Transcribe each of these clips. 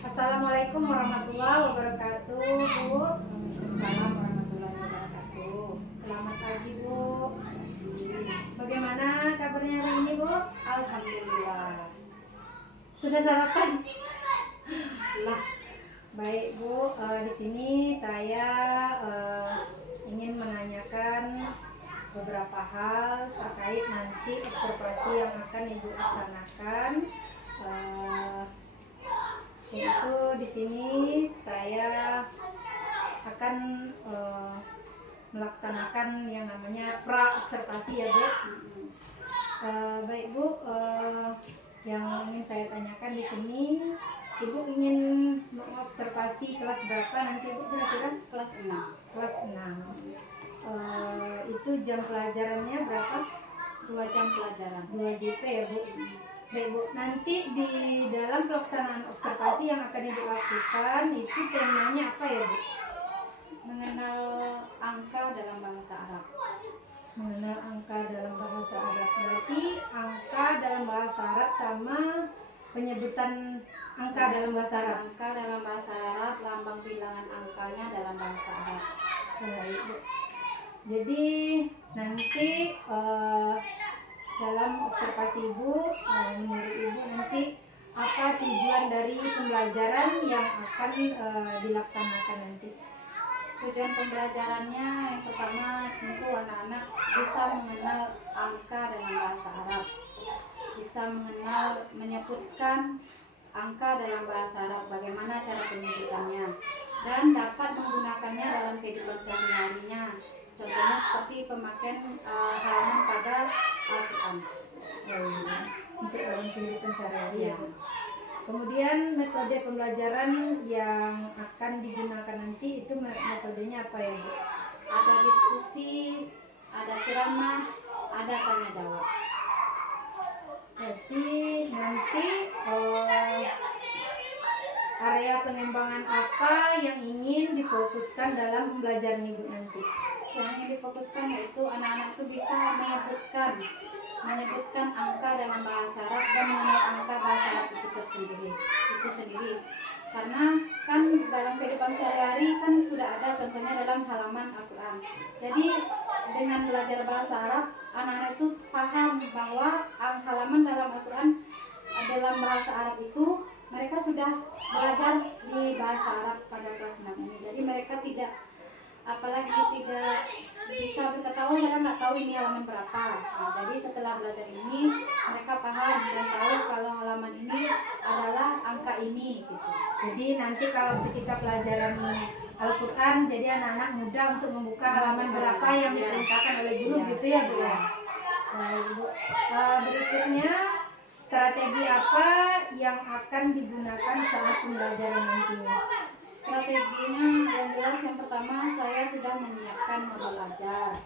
Assalamualaikum warahmatullahi wabarakatuh, Bu. Waalaikumsalam warahmatullahi wabarakatuh. Selamat pagi, Bu. Bagaimana kabarnya hari ini, Bu? Alhamdulillah. Sudah sarapan? Lah, Baik, Bu. Di sini saya ingin menanyakan beberapa hal terkait nanti observasi yang akan Ibu laksanakan. Yaitu di sini saya akan melaksanakan yang namanya pra observasi ya, Bu. Baik, Bu, yang ingin saya tanyakan di sini, Ibu ingin mengobservasi kelas berapa nanti, Bu, kira-kira? kelas 6. Kelas 6. Itu jam pelajarannya berapa? 2 jam pelajaran. 2 JP ya, Bu. Baik, Bu, nanti di dalam pelaksanaan observasi yang akan Ibu lakukan itu temanya apa ya, Bu? Mengenal angka dalam bahasa Arab. Mengenal angka dalam bahasa Arab. Berarti angka dalam bahasa Arab sama penyebutan angka dalam bahasa Arab. Angka dalam bahasa Arab, lambang bilangan angkanya dalam bahasa Arab. Baik, Bu. Jadi nanti dalam observasi Ibu, menurut Ibu nanti apa tujuan dari pembelajaran yang akan dilaksanakan nanti? Tujuan pembelajarannya yang pertama tentu anak-anak bisa mengenal angka dalam bahasa Arab. Bisa menyebutkan angka dalam bahasa Arab, bagaimana cara penyebutannya, dan dapat menggunakannya dalam kehidupan sehari-harinya. Contohnya seperti pemakaian halaman pada Al-Quran. Untuk dalam kehidupan sehari-hari ya. Ya. Kemudian metode pembelajaran yang akan digunakan nanti itu metodenya apa ya, Bu? Ada diskusi, ada ceramah, ada tanya jawab. Jadi nanti area pengembangan apa yang ingin difokuskan dalam pembelajaran Ibu nanti? Yang ingin difokuskan yaitu anak-anak itu bisa menyebutkan angka dalam bahasa Arab dan mengenal angka bahasa Arab itu sendiri. Karena kan dalam kehidupan sehari-hari kan sudah ada contohnya dalam halaman Al-Quran. Jadi dengan belajar bahasa Arab, anak-anak itu paham bahwa halaman dalam Al-Quran dalam bahasa Arab itu mereka sudah belajar di bahasa Arab pada kelas 6 ini. Jadi mereka tidak bisa berkata, oh saya nggak tahu ini halaman berapa. Nah, jadi setelah belajar ini mereka paham dan tahu kalau halaman ini adalah angka ini gitu. Jadi nanti kalau ketika pelajaran Al-Quran, jadi anak-anak mudah untuk membuka halaman berapa yang diperintahkan oleh guru gitu ya, Bu. Baik, Bu. Berikutnya, strategi apa yang akan digunakan saat pembelajaran nantinya? Strateginya yang jelas, yang pertama saya sudah menyiapkan modul ajar.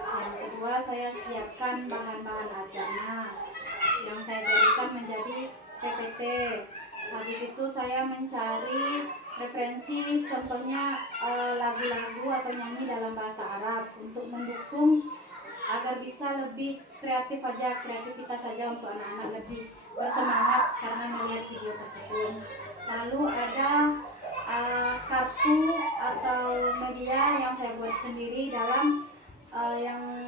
Yang kedua saya siapkan bahan-bahan ajarnya yang saya jadikan menjadi PPT. Habis itu saya mencari referensi, contohnya lagu-lagu atau nyanyi dalam bahasa Arab untuk mendukung agar bisa lebih kreativitas saja untuk anak-anak lebih bersemangat karena melihat video tersebut. Lalu ada kartu atau media yang saya buat sendiri dalam yang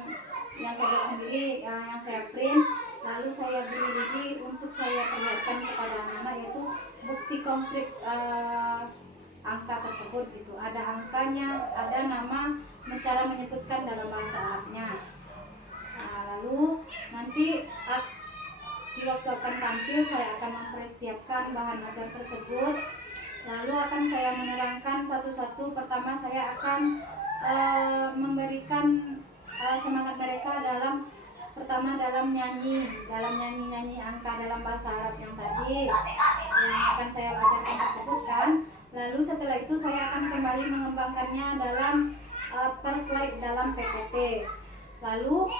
saya buat sendiri, yang saya print, lalu saya beri lagi untuk saya perlihatkan kepada anak-anak, yaitu bukti konkret angka tersebut gitu. Ada angkanya, ada nama, cara menyebutkan dalam bahasa Arabnya. Nah, lalu nanti di waktu akan tampil saya akan mempersiapkan bahan ajar tersebut. Lalu akan saya menerangkan satu-satu. Pertama saya akan memberikan semangat mereka dalam nyanyi angka dalam bahasa Arab yang tadi yang akan saya ajarkan tersebut kan. Lalu setelah itu saya akan kembali mengembangkannya dalam per slide dalam PPT. Lalu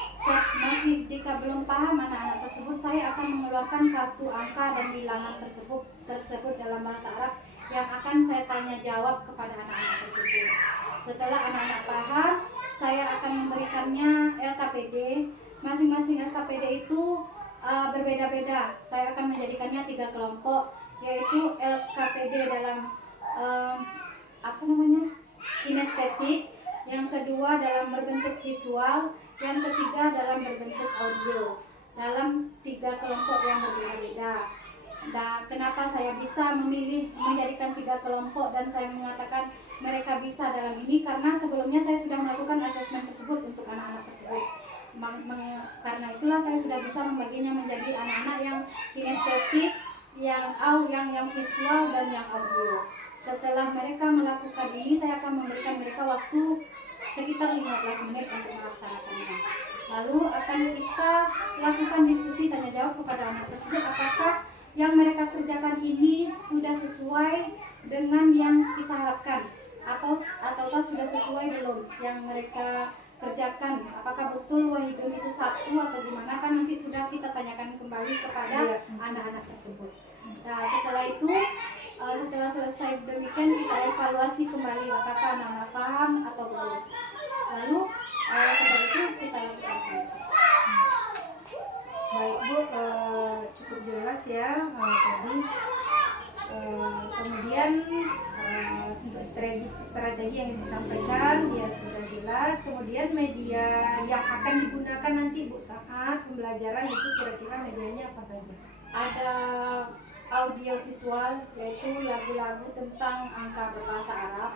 masih jika belum paham anak-anak tersebut, saya akan mengeluarkan kartu angka dan bilangan tersebut dalam bahasa Arab yang akan saya tanya jawab kepada anak-anak tersebut. Setelah anak-anak paham, saya akan memberikannya LKPD. Masing-masing LKPD itu berbeda-beda. Saya akan menjadikannya 3 kelompok. yaitu LKPD dalam apa namanya, kinestetik, yang kedua dalam berbentuk visual, yang ketiga dalam berbentuk audio, dalam 3 kelompok yang berbeda-beda. Nah, kenapa saya bisa memilih menjadikan 3 kelompok dan saya mengatakan mereka bisa dalam ini, karena sebelumnya saya sudah melakukan asesmen tersebut untuk anak-anak tersebut. Karena itulah saya sudah bisa membaginya menjadi anak-anak yang kinestetik, yang visual, dan yang audio. Setelah mereka melakukan ini, saya akan memberikan mereka waktu sekitar 15 menit untuk melaksanakannya. Lalu akan kita lakukan diskusi tanya jawab kepada anak tersebut, apakah yang mereka kerjakan ini sudah sesuai dengan yang kita harapkan, ataukah sudah sesuai belum yang mereka kerjakan, apakah betul Wahidun itu satu atau gimana, kan nanti sudah kita tanyakan kembali kepada anak-anak tersebut. Nah, setelah itu, setelah selesai demikian, kita evaluasi kembali apakah anak-anak paham atau belum. Lalu setelah itu kita lakukan. Baik Bu, cukup jelas ya tadi. Kemudian untuk strategi yang disampaikan ya sudah jelas. Kemudian media yang akan digunakan nanti Bu saat pembelajaran itu kira-kira medianya apa saja? Ada audio visual, yaitu lagu-lagu tentang angka berbahasa Arab,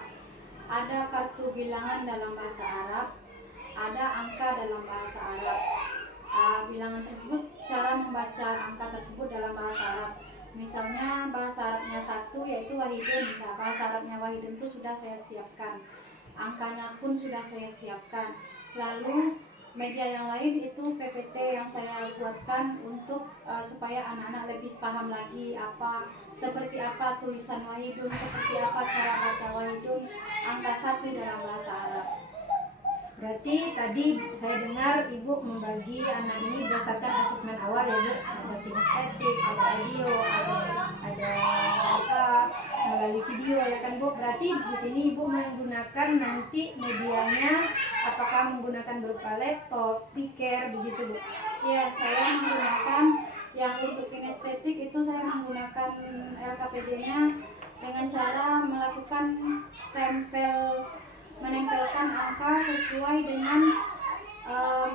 ada kartu bilangan dalam bahasa Arab, ada angka dalam bahasa Arab. Bilangan tersebut, cara membaca angka tersebut dalam bahasa Arab. Misalnya bahasa Arabnya 1 yaitu Wahidun. Nah, bahasa Arabnya Wahidun itu sudah saya siapkan, angkanya pun sudah saya siapkan. Lalu media yang lain itu PPT yang saya buatkan untuk supaya anak-anak lebih paham lagi seperti apa tulisan Wahidun, seperti apa cara baca Wahidun, angka 1 dalam bahasa Arab. Berarti tadi saya dengar Ibu membagi anak ini berdasarkan asesmen awal ya Bu. Ada kinestetik, ada audio, ada melalui video ya kan Bu. Berarti di sini Ibu menggunakan nanti medianya apakah menggunakan berupa laptop, speaker begitu Bu? Ya, saya menggunakan yang untuk kinestetik itu saya menggunakan LKPD-nya dengan cara melakukan menempelkan angka sesuai dengan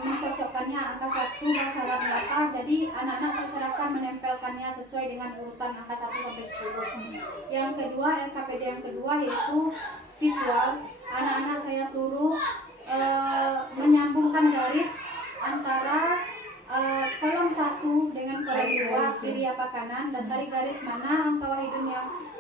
mencocokkannya angka 1 bahasa Arab berapa. Jadi anak-anak saya serahkan menempelkannya sesuai dengan urutan angka 1 sampai 10. Yang kedua, LKPD yang kedua yaitu visual. Anak-anak saya suruh menyambungkan garis antara kolom 1 dengan kolom 2, kiri apa kanan, dan tarik garis mana angka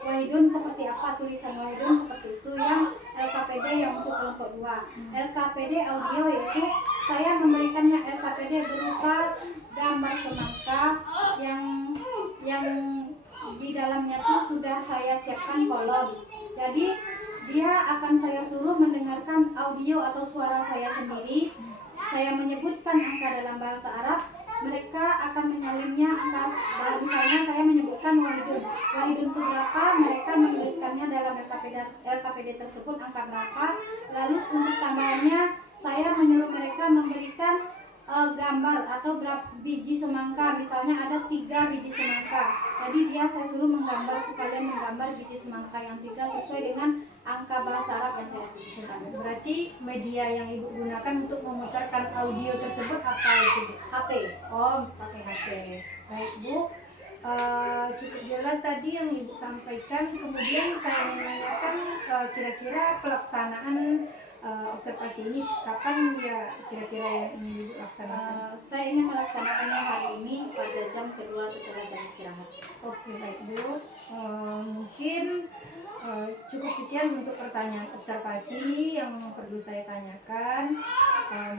Wahidun seperti apa, tulisan Wahidun seperti itu. Yang LKPD yang untuk kelompok 2. LKPD audio yaitu saya memberikannya LKPD berupa gambar semangka yang di dalamnya tuh sudah saya siapkan kolom. Jadi dia akan saya suruh mendengarkan audio atau suara saya sendiri. Saya menyebutkan angka dalam bahasa Arab, mereka akan menyalinnya angka. Misalnya saya menyebutkan Wahidun itu berapa, mereka menuliskannya dalam LKPD tersebut angka berapa. Lalu untuk tambahannya saya menyuruh mereka memberikan gambar atau berapa biji semangka. Misalnya ada 3 biji semangka, jadi saya suruh sekalian menggambar biji semangka yang 3 sesuai dengan angka bahasa Arab yang saya sebutkan. Berarti media yang Ibu gunakan untuk memutarkan audio tersebut apa itu? HP. Oh, pakai HP. Baik Bu, cukup jelas tadi yang Ibu sampaikan. Kemudian saya menanyakan kira-kira pelaksanaan observasi ini kapan ya kira-kira yang ingin Ibu laksanakan? Saya ingin melaksanakannya hari ini pada jam kedua setelah jam istirahat. Oke, baik Bu. Mungkin cukup sekian untuk pertanyaan observasi yang perlu saya tanyakan.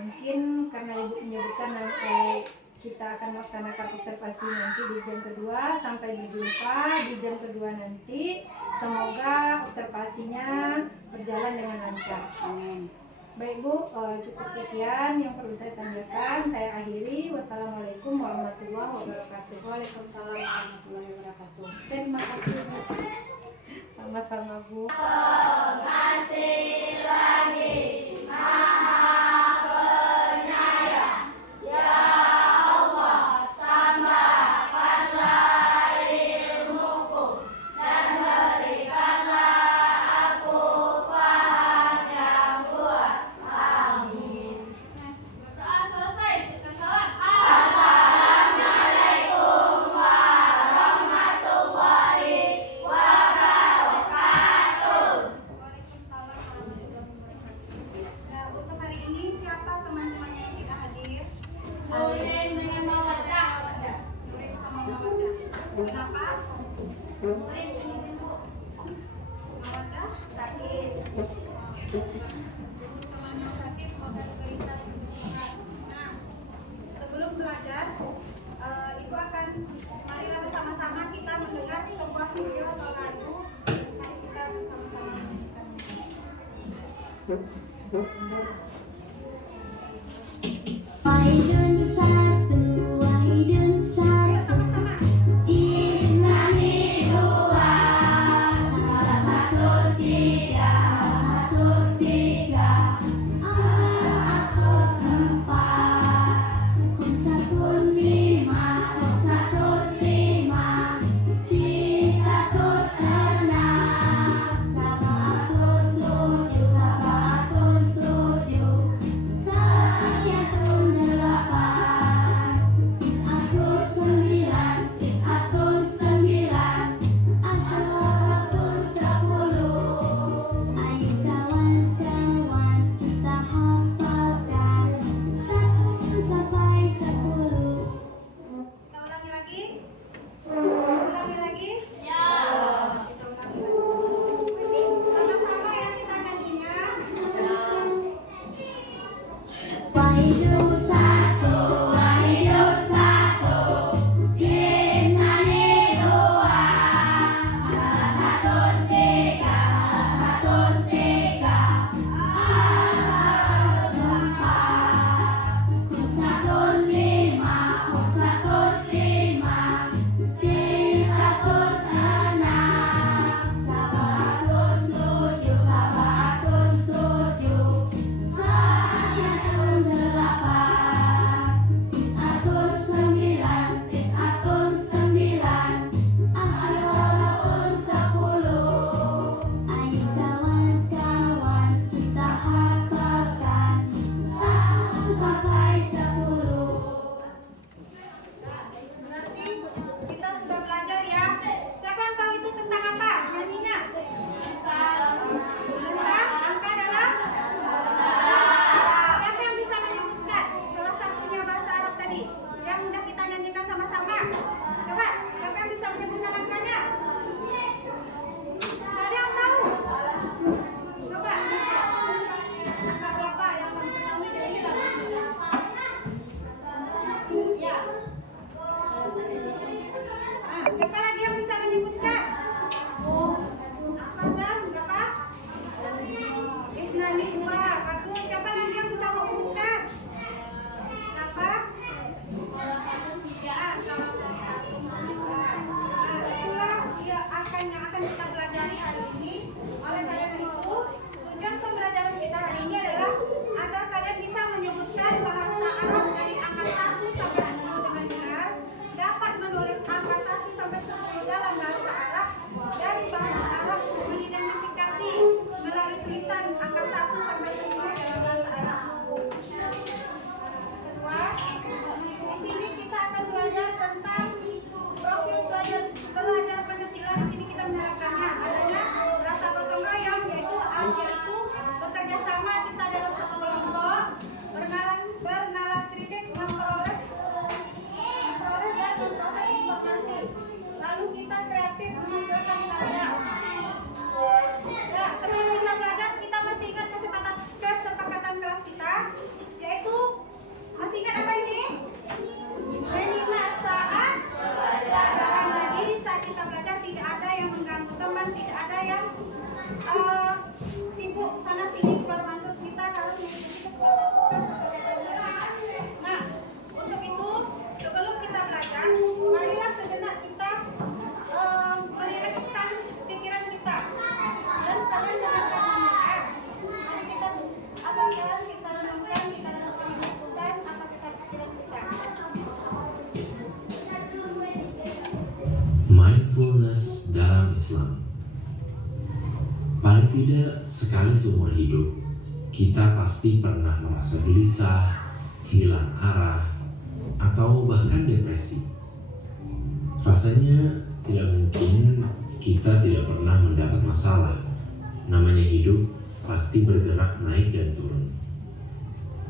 Mungkin karena Ibu menyebutkan nanti kita akan melaksanakan observasi nanti di jam kedua. Sampai berjumpa di jam kedua nanti. Semoga observasinya berjalan dengan lancar. Amin. Baik Bu, cukup sekian yang perlu saya tanyakan. Saya akhiri. Wassalamualaikum warahmatullahi wabarakatuh. Waalaikumsalam warahmatullahi wabarakatuh. Terima kasih Bu. Sama-sama Bu. Masih lagi Maha Penyayang, ya Allah tambahkanlah ilmuku. Murid izin Bu. Apakah sakit? Temannya sakit mau cerita kesibukan. Nah, sebelum belajar, Ibu akan marilah bersama-sama kita mendengar sebuah video atau lagu. Mari kita bersama-sama menyanyikan. Wahidun satu, wahidun Ayo satu, sama-sama. Isnani dua, salah satu tiga, Akur empat, kum satu lima, Sikatun enam, Sabaatun tujuh, Sayatun delapan, Is'atun sembilan, Asyaratun 10. Ayo kawan-kawan kita hafalkan 1 sampai 10. Kita ulangi lagi. Ulangi lagi. Ya. Kita ulangi lagi. Sama-sama ya kita nyanyinya. Wahidun satu, Isnani dua, salah satu tiga, Akur empat, kum satu lima, Sikatun enam, Sabaatun tujuh, Sayatun delapan, Is'atun sembilan, Asyaratun 10. Ayo kawan-kawan kita hafalkan 1 sampai 10. Berarti kita sudah belajar ya. Siapa yang tahu itu tentang apa? Nyanyinya. Tentang angka dalam. Siapa yang bisa menyebutkan salah satunya bahasa Arab tadi yang sudah kita nyanyikan sama-sama? Coba, siapa yang bisa menyebutkan angkanya? Nggak ada yang tahu. Coba. Angka berapa yang kami kira-kira? Ya. Siapa lagi yang bisa menyebutkan? Angka berapa? Isnani dua. Bagus. Siapa lagi yang bisa menyebutkan? Berapa? Itulah dia akan yang akan kita pelajari hari ini. Oleh karena itu, tujuan pembelajaran kita hari ini adalah agar kalian bisa menyebutkan bahasa Arab dari angka 1 sampai 10 dengan benar, dapat menulis angka 1 sampai 10 dalam bahasa Arab, dan bahasa Arab mengidentifikasi melalui tulisan angka 1 sampai 10 dalam bahasa Arab. Kedua, di sini kita akan belajar tentang profil belajar Pancasila. Di sini kita menerapkannya adanya rasa gotong royong, yaitu bekerja sama kita dalam satu kelompok, bernalar kritis, memperoleh dan memproses informasi. Lalu kita kreatif menghasilkan karya. Ya, sebelum kita belajar, kita masih ingat kesepakatan kelas kita, yaitu masih ingat apa ini? Menimba saat pelajaran. Jadi saat kita belajar tidak ada yang mengganggu teman, tidak ada yang sibuk sana sini keluar masuk. Kita harus mengikuti kesepakatan. Nah, untuk itu sebelum kita belajar, marilah sejenak kita merilekskan pikiran kita. Dan kalian jangan mendengar. Mari kita renungkan, kita diskusikan apa pikiran kita. Mindfulness dalam Islam. Paling tidak sekali seumur hidup, kita pasti pernah merasa gelisah, hilang arah, atau bahkan depresi. Rasanya tidak mungkin kita tidak pernah mendapat masalah. Namanya hidup pasti bergerak naik dan turun.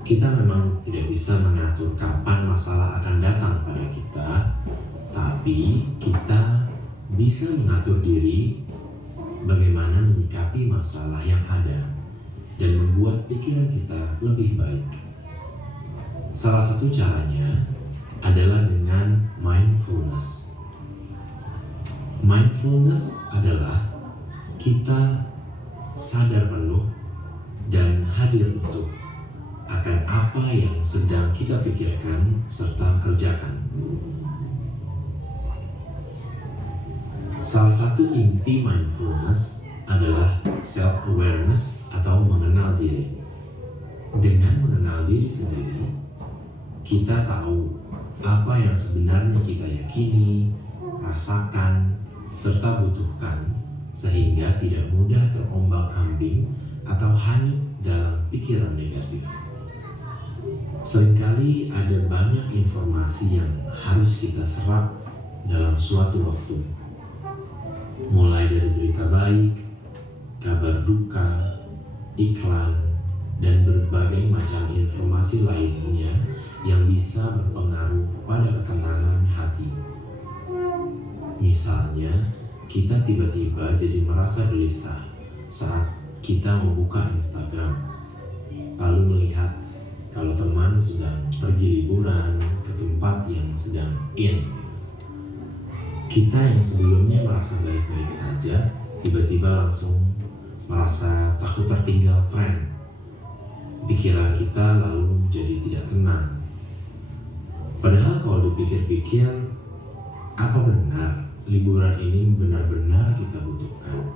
Kita memang tidak bisa mengatur kapan masalah akan datang pada kita, tapi kita bisa mengatur diri bagaimana menyikapi masalah yang ada dan membuat pikiran kita lebih baik. Salah satu caranya adalah dengan mindfulness. Mindfulness adalah kita sadar penuh dan hadir utuh akan apa yang sedang kita pikirkan serta kerjakan. Salah satu inti mindfulness adalah self-awareness atau mengenal diri. Dengan mengenal diri sendiri, kita tahu apa yang sebenarnya kita yakini, rasakan, serta butuhkan, sehingga tidak mudah terombang-ambing atau hanyut dalam pikiran negatif. Seringkali ada banyak informasi yang harus kita serap dalam suatu waktu. Mulai dari berita baik, kabar duka, iklan, dan berbagai macam informasi lainnya yang bisa berpengaruh pada ketenangan hati. Misalnya, kita tiba-tiba jadi merasa gelisah saat kita membuka Instagram, lalu melihat kalau teman sedang pergi liburan ke tempat yang sedang in. Kita yang sebelumnya merasa baik-baik saja, tiba-tiba langsung merasa takut tertinggal friend. Pikiran kita lalu jadi tidak tenang. Padahal kalau dipikir-pikir, apa benar liburan ini benar-benar kita butuhkan?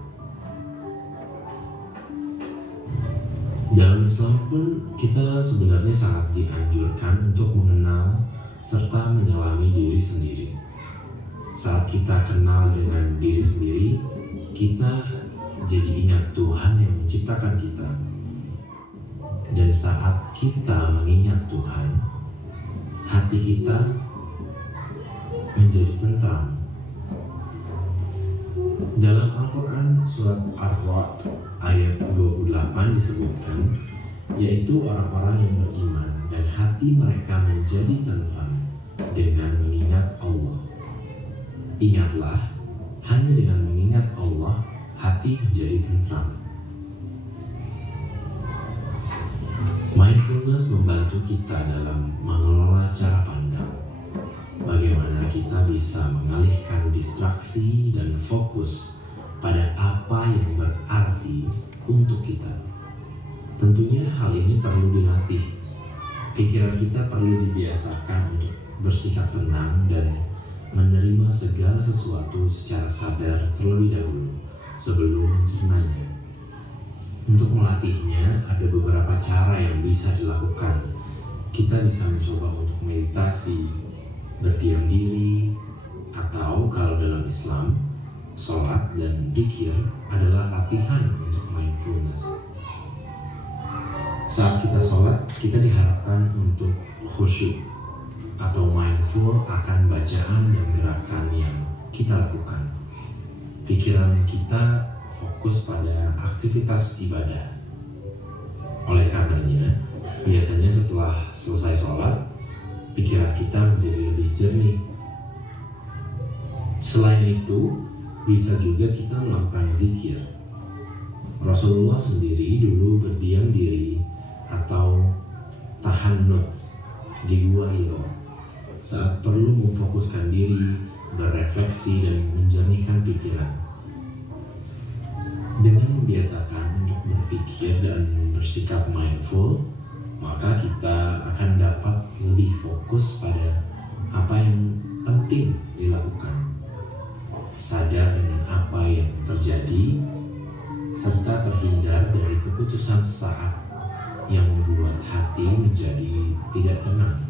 Dalam Islam pun kita sebenarnya sangat dianjurkan untuk mengenal serta menyelami diri sendiri. Saat kita kenal dengan diri sendiri, kita jadi ingat Tuhan yang menciptakan kita. Dan saat kita mengingat Tuhan, hati kita menjadi tentram. Dalam Al-Quran surat Ar-Ra'd ayat 28 disebutkan, yaitu orang-orang yang beriman dan hati mereka menjadi tentram dengan mengingat Allah. Ingatlah, hanya dengan mengingat Allah, hati menjadi tentram. Mindfulness membantu kita dalam mengelola cara pandang. Bagaimana kita bisa mengalihkan distraksi dan fokus pada apa yang berarti untuk kita. Tentunya hal ini perlu dilatih. Pikiran kita perlu dibiasakan untuk bersikap tenang dan menerima segala sesuatu secara sadar terlebih dahulu sebelum mencernanya. Untuk melatihnya ada beberapa cara yang bisa dilakukan. Kita bisa mencoba untuk meditasi, berdiam diri, atau kalau dalam Islam, sholat dan zikir adalah latihan untuk mindfulness. Saat kita sholat, kita diharapkan untuk khusyuk atau mindful akan bacaan dan gerakan yang kita lakukan. Pikiran kita fokus pada aktivitas ibadah. Oleh karenanya, biasanya setelah selesai sholat, pikiran kita menjadi lebih jernih. Selain itu, bisa juga kita melakukan zikir. Rasulullah sendiri dulu berdiam diri atau tahannut di Gua Hiro saat perlu memfokuskan diri, berefleksi, dan menjernihkan pikiran. Dengan membiasakan untuk berpikir dan bersikap mindful, maka kita akan dapat lebih fokus pada apa yang penting dilakukan, sadar dengan apa yang terjadi, serta terhindar dari keputusan sesaat yang membuat hati menjadi tidak tenang.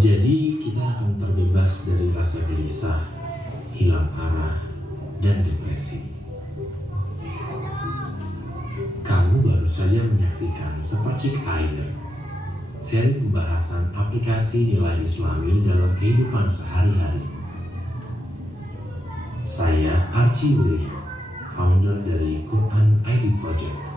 Jadi kita akan terbebas dari rasa gelisah, hilang arah, dan depresi. Kamu baru saja menyaksikan Sepercik Air, seri pembahasan aplikasi nilai Islami dalam kehidupan sehari-hari. Saya Archie William, founder dari Quran ID Project.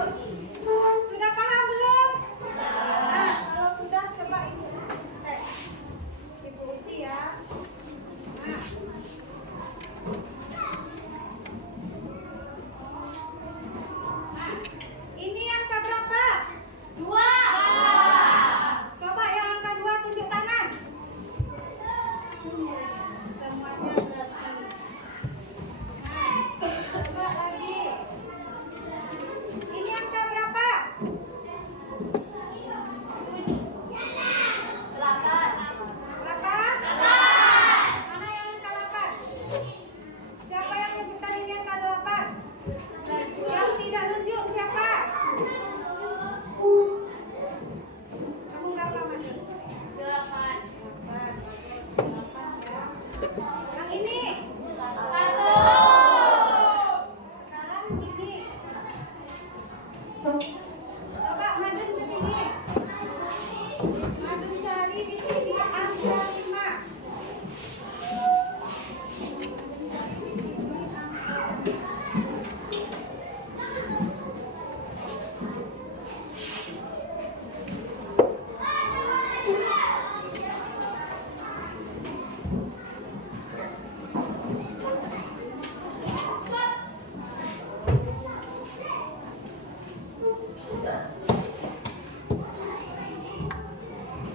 Sudah paham belum? Nah, kalau sudah coba ibu uji ya. Nah. Ini angka berapa? 2. Coba yang angka 2 tunjuk tangan. Semuanya berarti. Coba lagi. Ini angka berapa? 8. Berapa? Mana yang angka 8? Siapa yang menyebutkan ini angka 8? Yang tidak nunjuk siapa? Kamu berapa, Madu? 8. 8 ya. Yang ini? 1. Sekarang ini. Coba Madu ke sini. Madu cari di sini angka 5.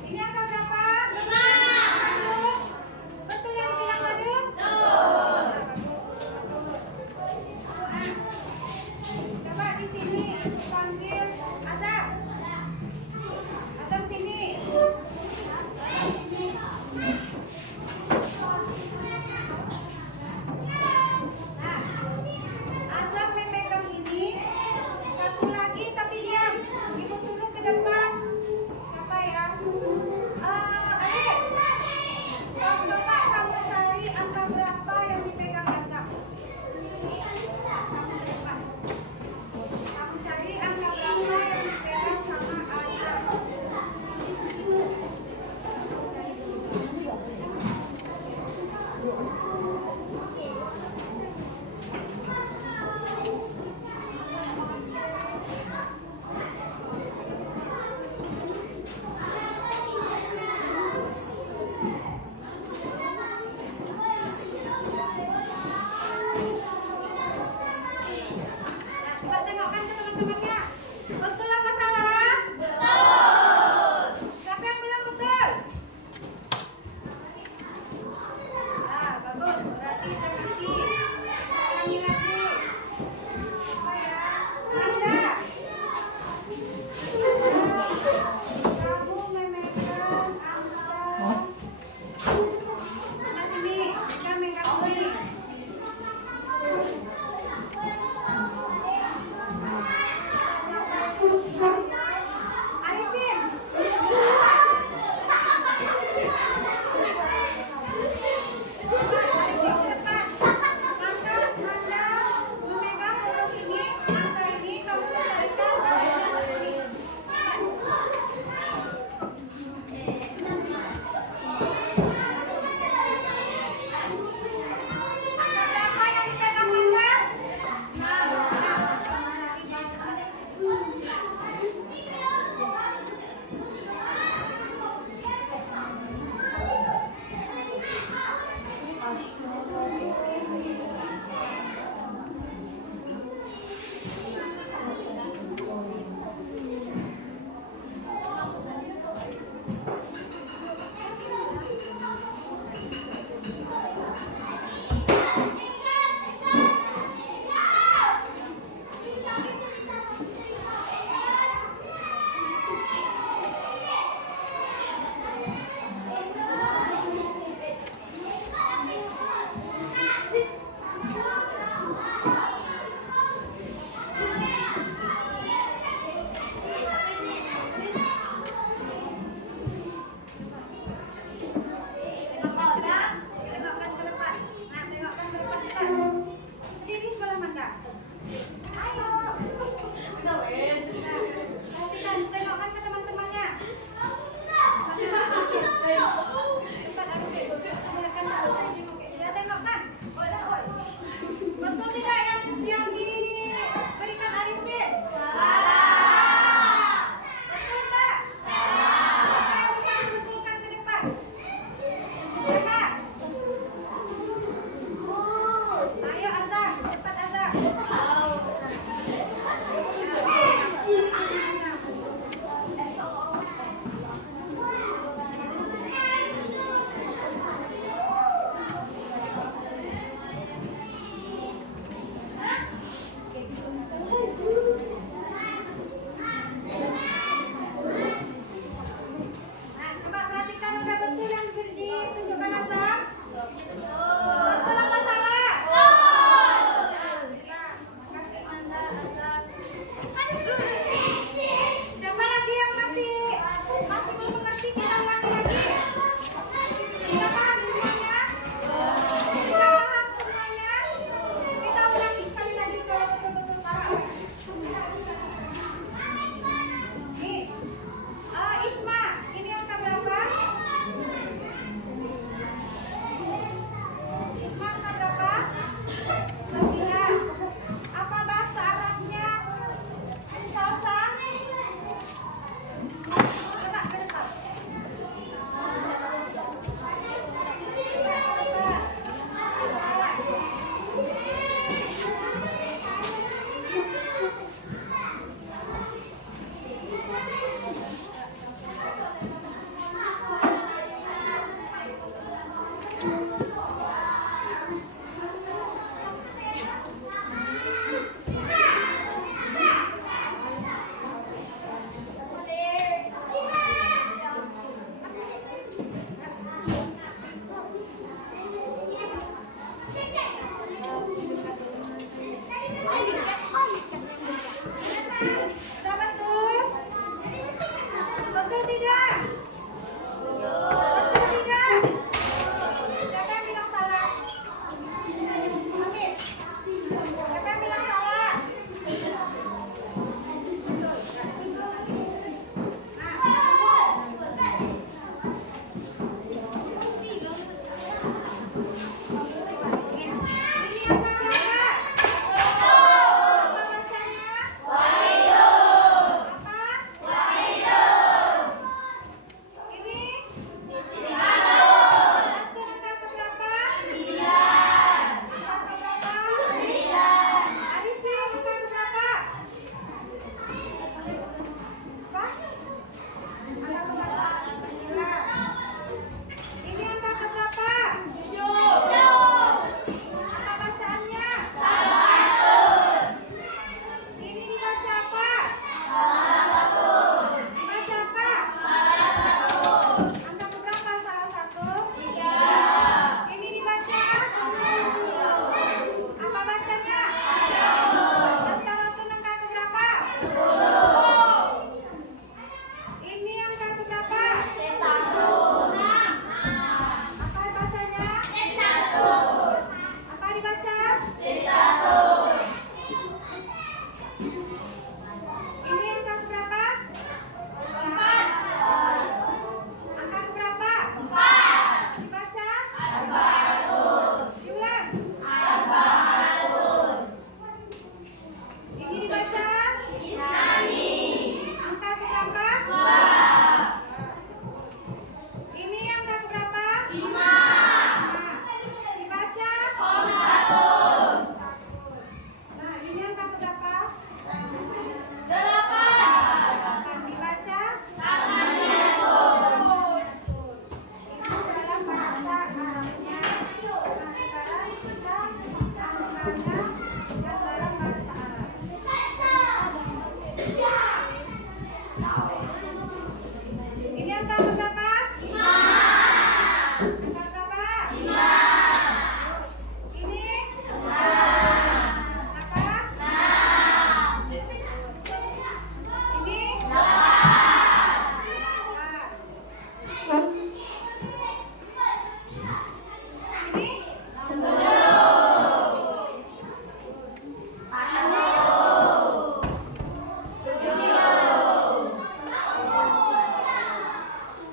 Ini angka berapa? 5. Betul yang bilang Madu? Coba di sini panggil Azam. Azam sini. Nah, Azam memegang ini. Satu lagi tapi diam. Ibu suruh ke depan. Siapa ya? Adik. Coba kamu cari angka berapa yang dipegang Azam. Kamu cari angka berapa yang dipegang sama Azam. Nah, coba tengokkan ke teman-temannya. Betul apa salah? Betul. Siapa yang bilang betul? Nah, bagus. Berarti terbukti. Ulangi lagi. Apa ya? Anda. Kamu memegang angka. Mana sini? Megang sini. Ini angka berapa? Apa bacanya? Apa dibaca? Ini angka berapa? Angka berapa? Dibaca? Diulang. Ini dibaca? Angka berapa? Ini angka berapa? 5. Dibaca? Nah, ini angka berapa? 8. Dibaca? Itu dalam bahasa Arabnya. Nah, sekarang kita akan belajar dalam bahasa Arab. Ini angka berapa? Angka berapa? Ini? Apa? Ini? Ini?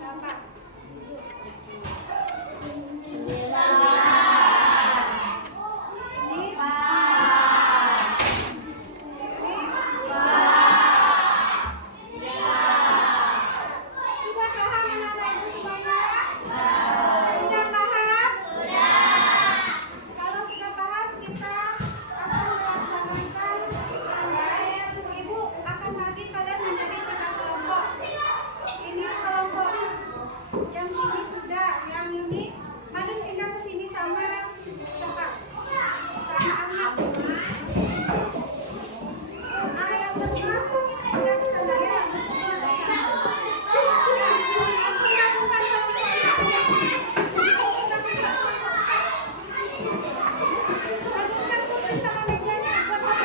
Berapa? Ini? Sudah paham anak-anak ibu semuanya? Sudah paham? Kalau sudah paham, kita akan melaksanakan. Ibu akan bagi kalian menjadi 3 kelompok. Ini kelompok yang ini sudah, yang ini madem pindah ke sini sama siapa? Sama Ahmad. Yang kedua pindah ke sana ya. Aku lakukan sama mejanya buat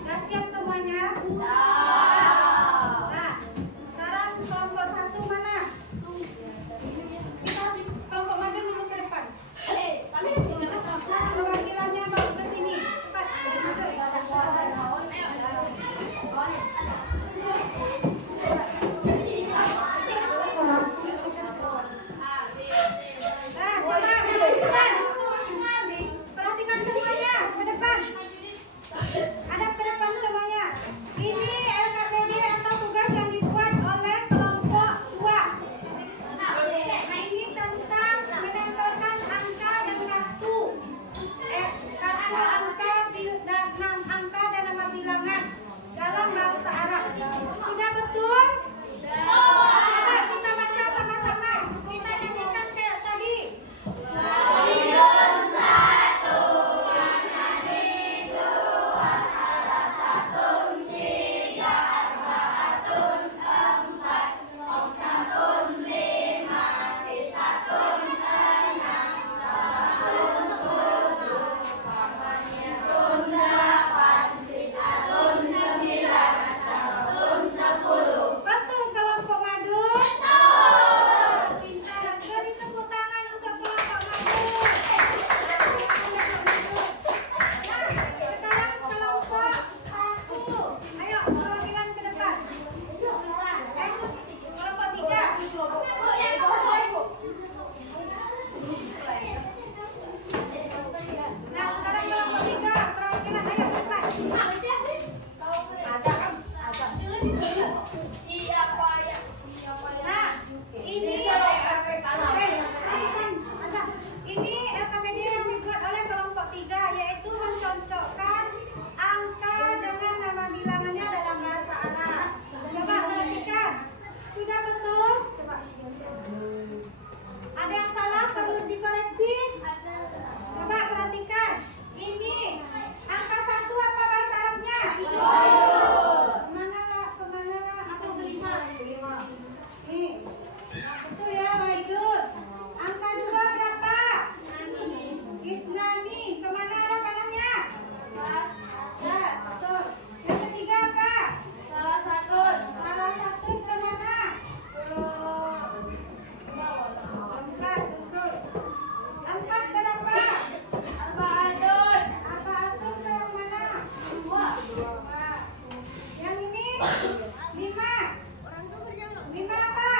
Udah siap semuanya? Siapa yang Nah, ini ini LKPD yang dibuat oleh kelompok 3, yaitu mencocokkan angka dengan nama bilangannya dalam bahasa Arab. Coba perhatikan, sudah betul? Coba. Ada yang salah perlu dikoreksi? Coba perhatikan, ini angka 1 apa bahasa Arabnya? Kemana Ra? Kemana Ra? Nih, betul ya, Wahidun. Angka 2 berapa? Isnani. Kemana arah panahnya? Ya, betul. Yang ketiga apa? salah satu Salah satu kemana? Empat, betul. Empat berapa? Arba'atun Apa atur ke yang mana? Dua. Yang ini? 5. 5 apa?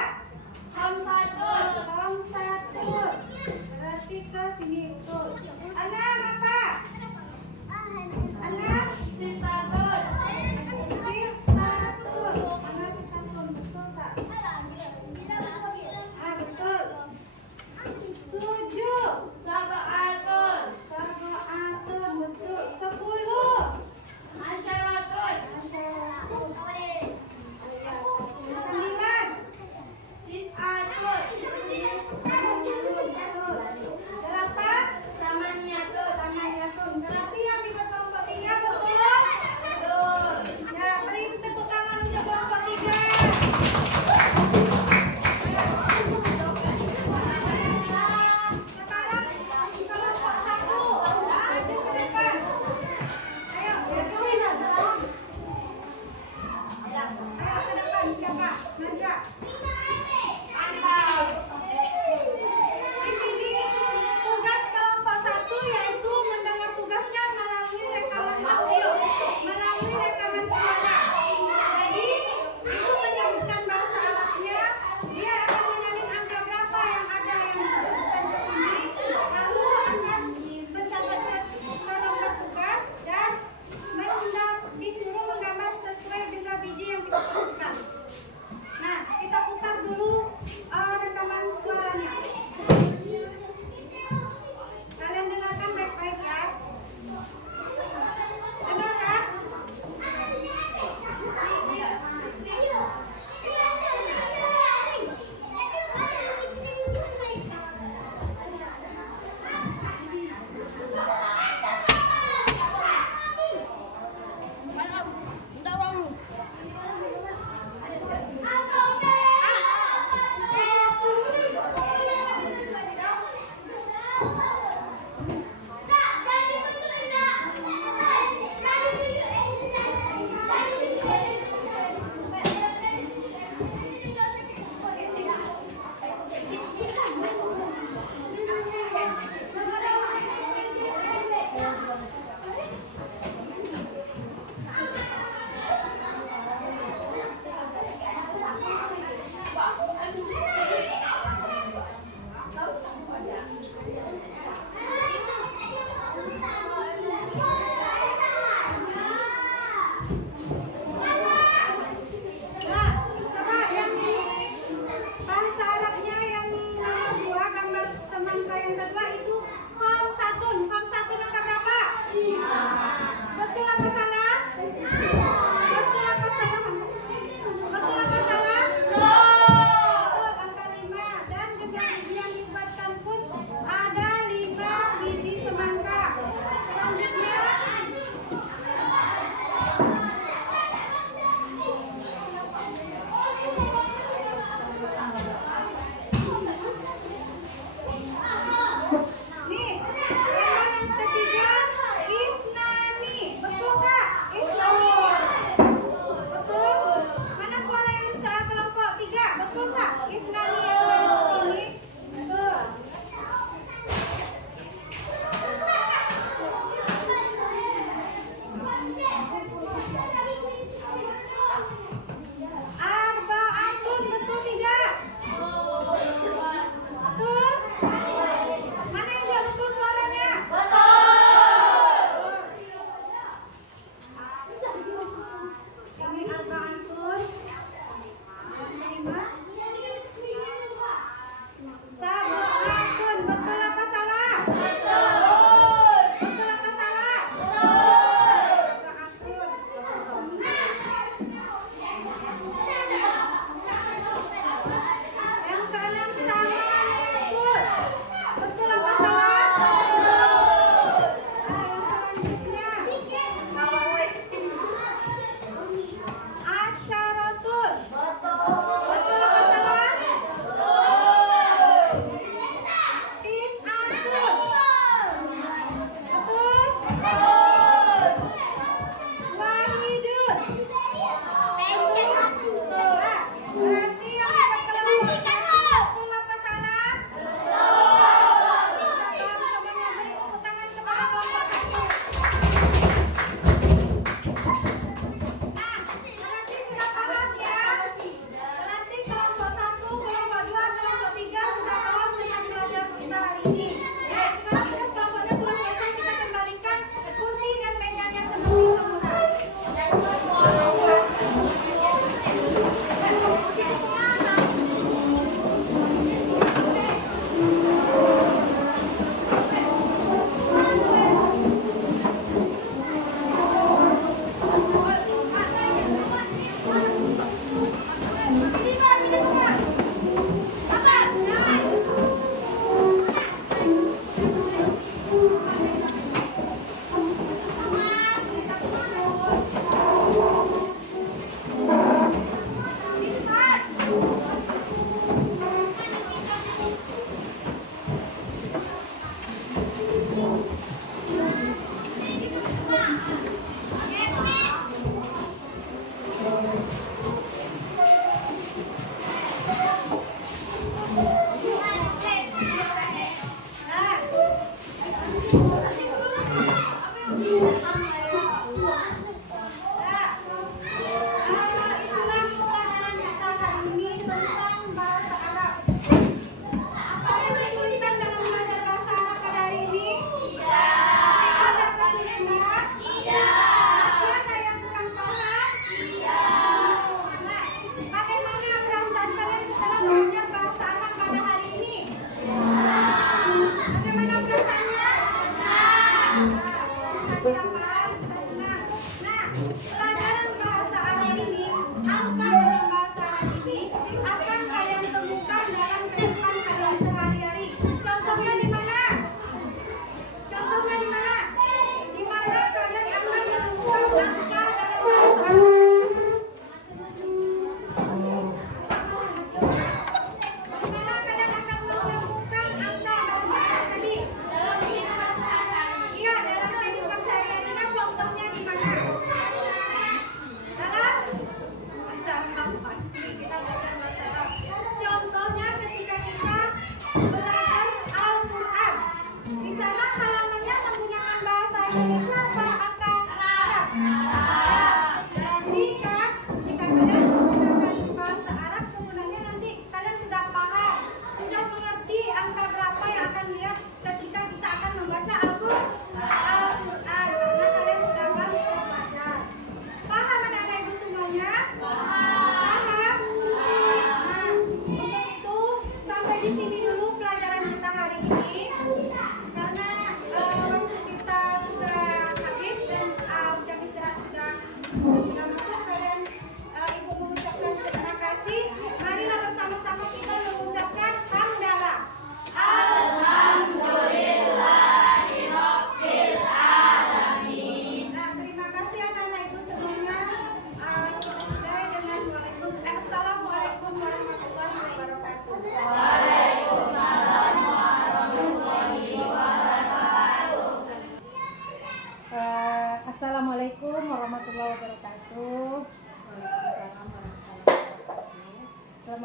khamsatun Satu. Berarti ke sini betul. 6 apa? 6. sittatun Betul tak? Betul. 7. sab'atun Betul. 10. asyaratun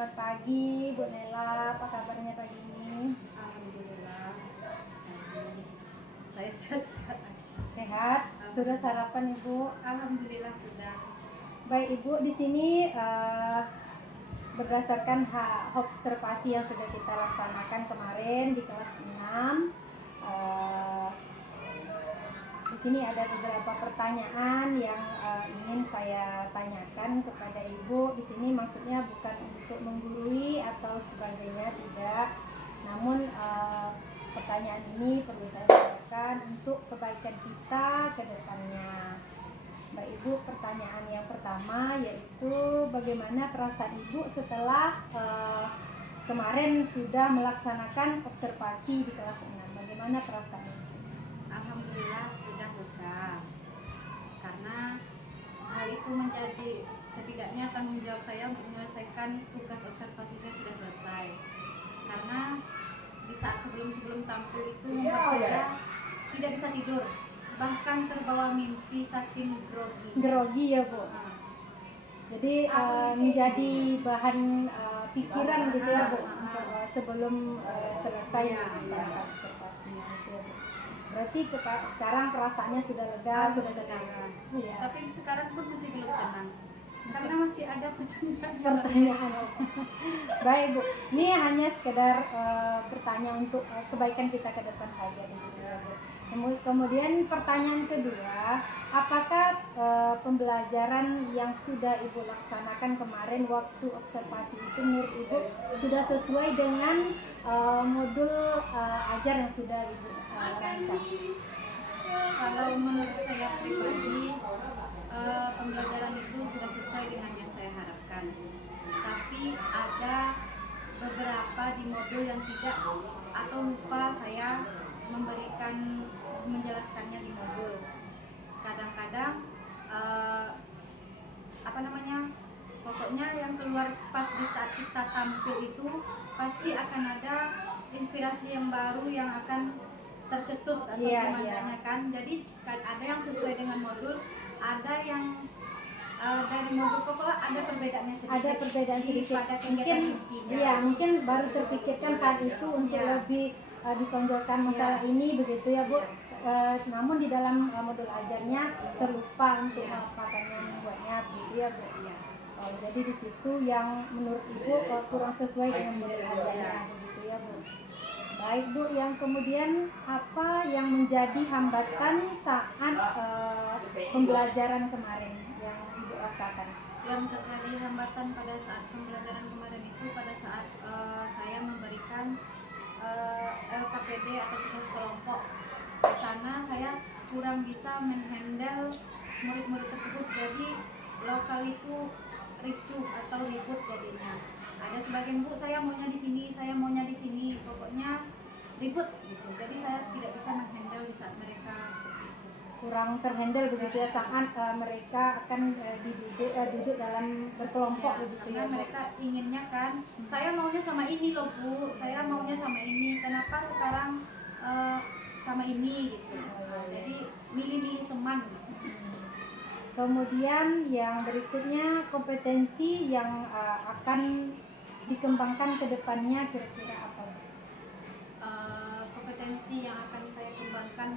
Selamat pagi Bu Nela, apa kabarnya pagi ini? Alhamdulillah. Saya sehat-sehat aja. Sehat? Sudah sarapan Ibu? Alhamdulillah sudah. Baik Ibu, di sini berdasarkan observasi yang sudah kita laksanakan kemarin di kelas 6, di sini ada beberapa pertanyaan yang ingin saya tanyakan kepada Ibu. Di sini maksudnya bukan untuk menggurui atau sebagainya, tidak. Namun pertanyaan ini perlu saya tanyakan untuk kebaikan kita ke depannya. Mbak Ibu, pertanyaan yang pertama yaitu bagaimana perasaan Ibu setelah kemarin sudah melaksanakan observasi di kelas 6? Bagaimana perasaan Ibu? Alhamdulillah sudah lega. Karena hal itu menjadi setidaknya tanggung jawab saya untuk menyelesaikan tugas observasi saya sudah selesai. Karena di saat sebelum tampil itu membuat saya tidak bisa tidur, bahkan terbawa mimpi saking grogi. Grogi ya Bu. Jadi menjadi bahan pikiran gitu ya Bu untuk sebelum selesai melaksanakan observasinya gitu ya Bu. Berarti sekarang perasaannya sudah lega, sudah tenang. Iya. Tapi sekarang pun masih belum tenang karena masih ada Pertanyaan. Baik Bu, ini hanya sekedar bertanya untuk kebaikan kita ke depan saja begitu ya Bu. Kemudian pertanyaan kedua, apakah pembelajaran yang sudah Ibu laksanakan kemarin waktu observasi itu menurut Ibu sudah sesuai dengan modul ajar yang sudah Ibu rancang? Kalau menurut saya pribadi, pembelajaran itu sudah sesuai dengan yang saya harapkan. Tapi ada beberapa di modul yang tidak atau lupa saya menjelaskannya di modul. Kadang-kadang pokoknya yang keluar pas di saat kita tampil itu pasti akan ada inspirasi yang baru yang akan tercetus atau gimana kan. Jadi ada yang sesuai dengan modul, ada yang dari modul pokoknya ada perbedaannya sedikit. Ada perbedaan sedikit. Pada Mungkin kegiatan intinya. iya, mungkin baru terpikirkan saat itu untuk lebih ditonjolkan masalah ini begitu ya Bu. Namun di dalam modul ajarnya terlupa untuk melakukan yang membuatnya begitu ya Bu. Jadi di situ yang menurut Ibu kurang sesuai dengan modul ajarnya begitu ya Bu. Baik Bu, yang kemudian apa yang menjadi hambatan saat pembelajaran kemarin yang Ibu rasakan? Yang terjadi hambatan pada saat pembelajaran kemarin itu pada saat saya memberikan LKPD atau tugas kelompok. Di sana saya kurang bisa menghandle murid-murid tersebut, jadi lokal itu ricuh atau ribut jadinya. Ada sebagian Bu, saya maunya di sini, saya maunya di sini, pokoknya ribut gitu. Jadi saya tidak bisa menghandle di saat mereka seperti itu. Kurang terhandle begitu ya saat mereka akan duduk dalam berkelompok begitu ya Karena mereka inginnya kan, saya maunya sama ini loh Bu, saya maunya sama ini, kenapa sekarang sama ini gitu. Jadi milih-milih teman gitu. Kemudian yang berikutnya kompetensi yang akan dikembangkan ke depannya kira-kira apa? Kompetensi yang akan saya kembangkan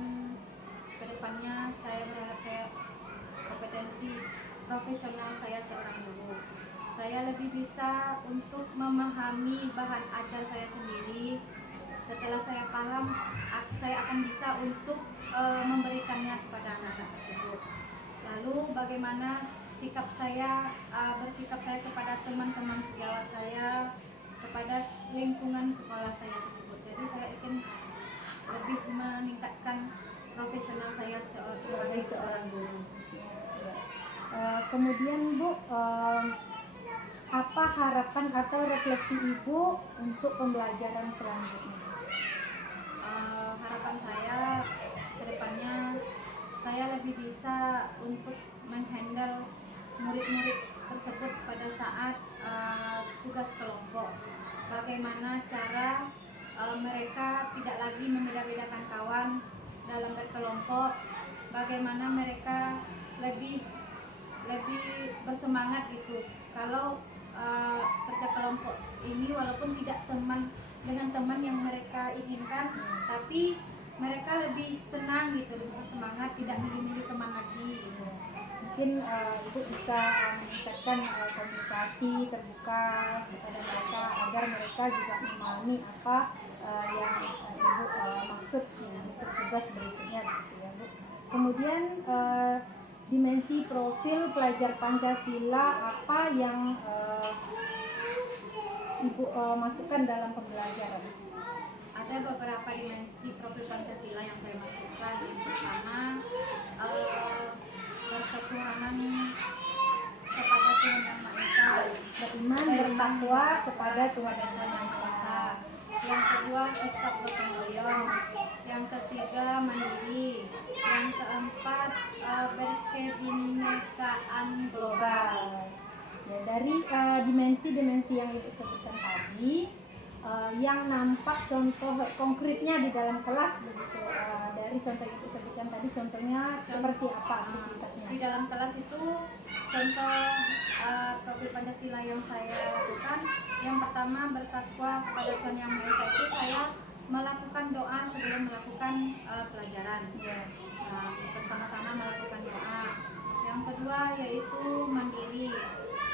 ke depannya, saya berharap kompetensi profesional saya seorang guru. Saya lebih bisa untuk memahami bahan ajar saya sendiri. Setelah saya paham, saya akan bisa untuk memberikannya kepada anak-anak tersebut. Lalu bagaimana bersikap saya kepada teman-teman sejawat saya, kepada lingkungan sekolah saya tersebut. Jadi saya ingin lebih meningkatkan profesional saya sebagai seorang guru. Kemudian Bu, apa harapan atau refleksi Ibu untuk pembelajaran selanjutnya? Harapan saya ke depannya saya lebih bisa untuk menghandle murid-murid tersebut pada saat tugas kelompok. Bagaimana cara mereka tidak lagi membeda-bedakan kawan dalam berkelompok, bagaimana mereka lebih bersemangat gitu. Kalau kerja kelompok ini walaupun tidak dengan teman yang mereka inginkan, tapi mereka lebih senang gitu, lebih semangat, tidak milih-milih teman lagi gitu. Mungkin Ibu bisa meningkatkan komunikasi terbuka kepada mereka agar mereka juga memahami apa yang Ibu maksud untuk tugas berikutnya gitu ya Bu. Kemudian dimensi profil pelajar Pancasila apa yang Ibu masukkan dalam pembelajaran? Ada beberapa dimensi profil Pancasila yang saya masukkan. Yang pertama, berketuhanan kepada Tuhan Yang Maha Esa, Beriman bertakwa kepada Tuhan Yang Maha Esa. Yang kedua, sikap gotong royong. Yang ketiga, mandiri. Yang keempat, berkebinekaan global. Ya, dari dimensi-dimensi yang Ibu sebutkan tadi, yang nampak contoh konkretnya di dalam kelas begitu, dari contoh yang Ibu sebutkan tadi, contohnya seperti apa aktivitasnya? Di dalam kelas itu contoh profil Pancasila yang saya lakukan, yang pertama bertakwa kepada Tuhan Yang Maha Esa itu saya melakukan doa sebelum melakukan pelajaran. Bersama-sama melakukan doa. Yang kedua yaitu mandiri.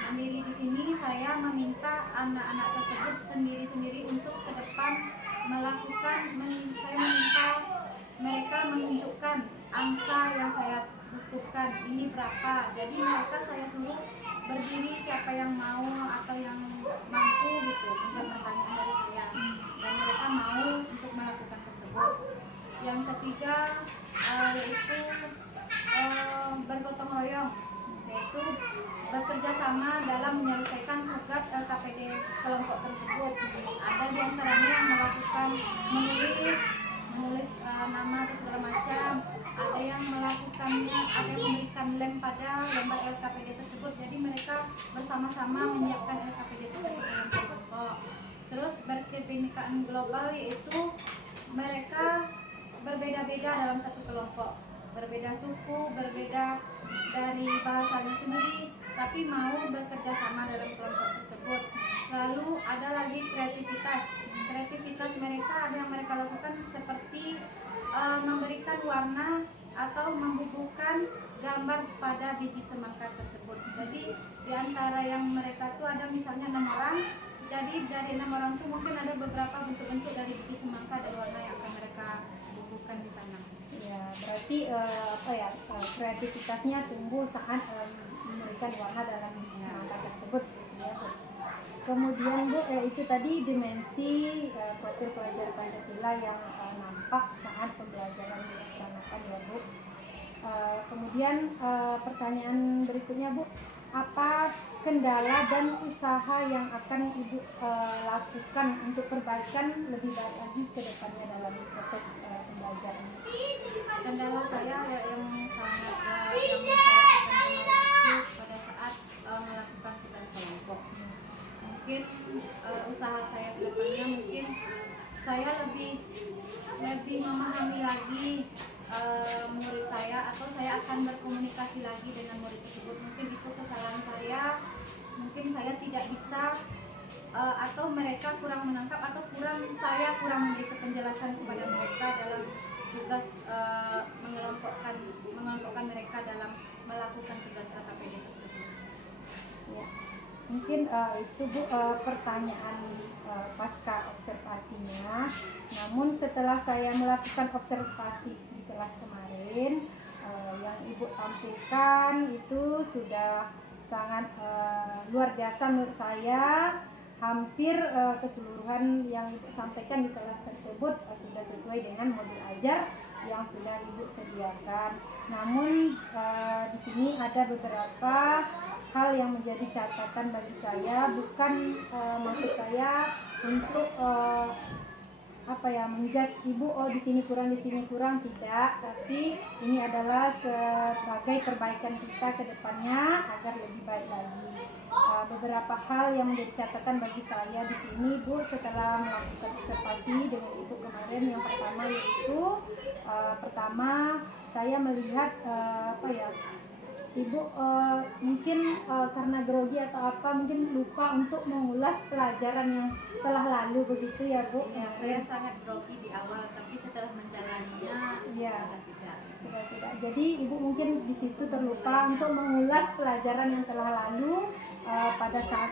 Mandiri di sini saya meminta anak-anak tersebut sendiri-sendiri untuk ke depan melakukan, saya meminta mereka menunjukkan angka yang saya butuhkan ini berapa. Jadi mereka saya suruh berdiri siapa yang mau atau yang mampu gitu untuk pertanyaan dari saya, dan mereka mau untuk melakukan tersebut. Yang ketiga yaitu bergotong royong, yaitu bekerja sama dalam menyelesaikan tugas LKPD kelompok tersebut. Ada di antaranya yang melakukan menulis nama atau segala macam, ada yang melakukannya, ada yang memberikan lem pada lembar LKPD tersebut. Jadi mereka bersama-sama menyiapkan LKPD tersebut dalam kelompok. Terus berkebinekaan global, yaitu mereka berbeda-beda dalam satu kelompok, berbeda suku, berbeda dari bahasanya sendiri, tapi mau bekerja sama dalam kelompok tersebut. Lalu ada lagi kreativitas. Kreativitas mereka ada yang mereka lakukan seperti memberikan warna atau membubuhkan gambar pada biji semangka tersebut. Jadi di antara yang mereka tuh ada misalnya 6 orang. Jadi dari 6 orang itu mungkin ada beberapa bentuk-bentuk dari biji semangka dan warna yang akan mereka bubuhkan di sana. Ya, berarti kreativitasnya tumbuh saat memberikan warna dalam semangka tersebut gitu ya Bu. Kemudian Bu, itu tadi dimensi profil pelajar Pancasila yang nampak saat pembelajaran dilaksanakan ya Bu. Kemudian pertanyaan berikutnya Bu, apa kendala dan usaha yang akan Ibu lakukan untuk perbaikan lebih baik lagi ke depannya dalam proses pembelajaran? Kendala saya yang sangat yang saya lakukan kemarin itu pada saat melakukan tugas kelompok. Mungkin usaha saya ke depannya, mungkin saya lebih memahami lagi murid saya, atau saya akan berkomunikasi lagi dengan murid tersebut. Mungkin itu kesalahan saya, mungkin saya tidak bisa atau mereka kurang menangkap, atau saya kurang memberi penjelasan kepada mereka dalam tugas mengelompokkan mereka dalam melakukan tugas LKPD tersebut. Ya. Mungkin itu Bu pertanyaan pasca observasinya. Namun setelah saya melakukan observasi di kelas kemarin, yang Ibu tampilkan itu sudah sangat luar biasa menurut saya. Hampir keseluruhan yang Ibu sampaikan di kelas tersebut sudah sesuai dengan modul ajar yang sudah Ibu sediakan. Namun di sini ada beberapa hal yang menjadi catatan bagi saya. Bukan maksud saya untuk menjudge Ibu, oh di sini kurang, tidak. Tapi ini adalah sebagai perbaikan kita ke depannya agar lebih baik lagi. Beberapa hal yang menjadi catatan bagi saya di sini Bu, setelah melakukan observasi dengan Ibu kemarin, yang pertama yaitu pertama saya melihat Ibu mungkin karena grogi atau apa mungkin lupa untuk mengulas pelajaran yang telah lalu begitu ya Bu? Ya, saya sangat grogi di awal, tapi setelah menjalaninya Iya. sudah tidak. Sudah tidak. Jadi Ibu mungkin di situ terlupa untuk mengulas pelajaran yang telah lalu pada saat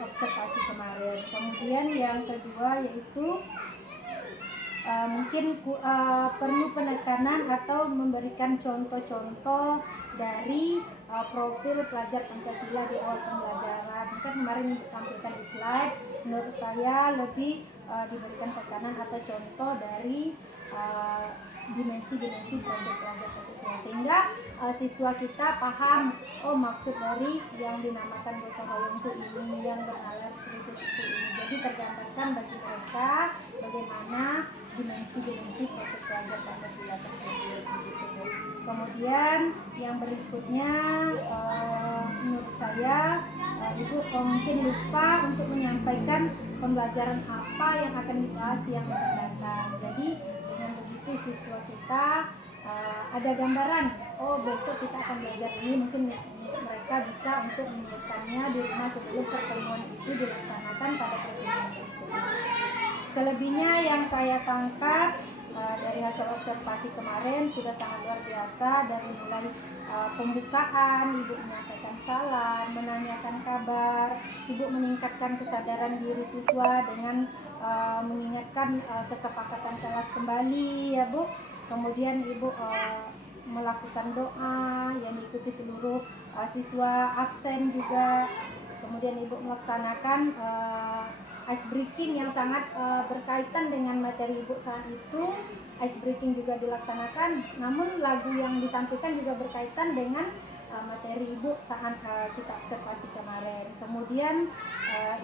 observasi kemarin. Kemudian yang kedua yaitu mungkin perlu penekanan atau memberikan contoh-contoh dari profil pelajar Pancasila di awal pembelajaran. Kan kemarin ditampilkan di slide, menurut saya lebih diberikan tekanan atau contoh dari dimensi-dimensi profil pelajar Pancasila sehingga siswa kita paham, oh maksud dari yang dinamakan gotong royong itu ini, yang bernalar kritis itu ini. Jadi tergambarkan bagi mereka bagaimana dimensi-dimensi profil pelajar Pancasila tersebut. Begitu. Kemudian yang berikutnya menurut saya Ibu mungkin lupa untuk menyampaikan pembelajaran apa yang akan dibahas yang akan datang. Jadi dengan begitu siswa kita ada gambaran, oh besok kita akan belajar ini, mungkin mereka bisa untuk menyiapkannya di rumah sebelum pertemuan itu dilaksanakan pada pertemuan berikutnya. Selebihnya yang saya tangkap dari hasil observasi kemarin sudah sangat luar biasa, dari mulai pembukaan, Ibu menyampaikan salam, menanyakan kabar, Ibu meningkatkan kesadaran diri siswa dengan mengingatkan kesepakatan kelas kembali ya Bu. Kemudian Ibu melakukan doa yang diikuti seluruh siswa absen juga. Kemudian Ibu melaksanakan ice breaking yang sangat berkaitan dengan materi Ibu saat itu. Ice breaking juga dilaksanakan, namun lagu yang ditampilkan juga berkaitan dengan materi Ibu saat kita observasi kemarin. Kemudian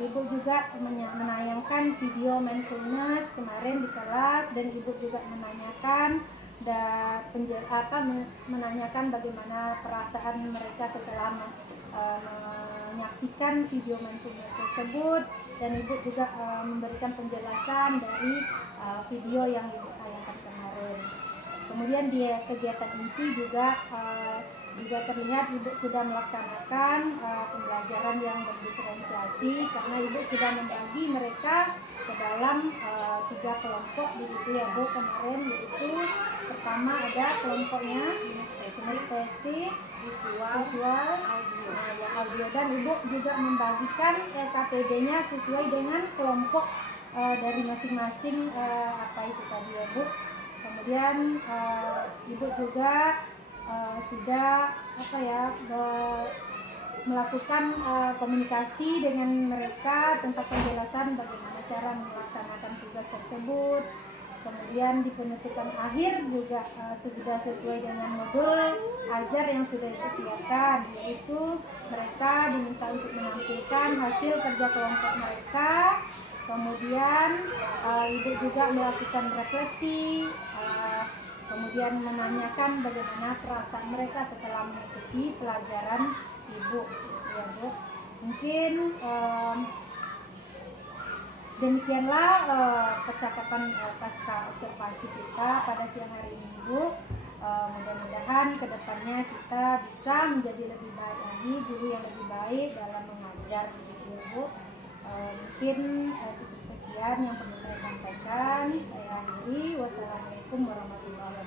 Ibu juga menayangkan video mindfulness kemarin di kelas, dan Ibu juga menanyakan menanyakan bagaimana perasaan mereka setelah menyaksikan video mindfulness tersebut, dan Ibu juga memberikan penjelasan dari video yang Ibu tayangkan kemarin. Kemudian di kegiatan inti juga terlihat Ibu sudah melaksanakan pembelajaran yang berdiferensiasi, karena Ibu sudah membagi mereka ke dalam 3 kelompok begitu ya Bu kemarin, yaitu pertama ada kelompoknya kinestetik, visual, audio, dan Ibu juga membagikan KPD-nya sesuai dengan kelompok dari masing-masing apa itu tadi ya Bu. Kemudian Ibu juga sudah melakukan komunikasi dengan mereka tentang penjelasan bagaimana cara melaksanakan tugas tersebut. Kemudian di penutupan akhir juga sudah sesuai dengan modul ajar yang sudah dipersiapkan, yaitu mereka diminta untuk menampilkan hasil kerja kelompok mereka. Kemudian Ibu juga melakukan refleksi, kemudian menanyakan bagaimana perasaan mereka setelah mengikuti pelajaran Ibu ya Bu. Mungkin demikianlah percakapan pasca observasi kita pada siang hari ini Bu. Mudah-mudahan kedepannya kita bisa menjadi lebih baik lagi, guru yang lebih baik dalam mengajar begitu ya Bu. Mungkin cukup sekian yang perlu saya sampaikan. Saya akhiri. Wassalamualaikum warahmatullahi wabarakatuh.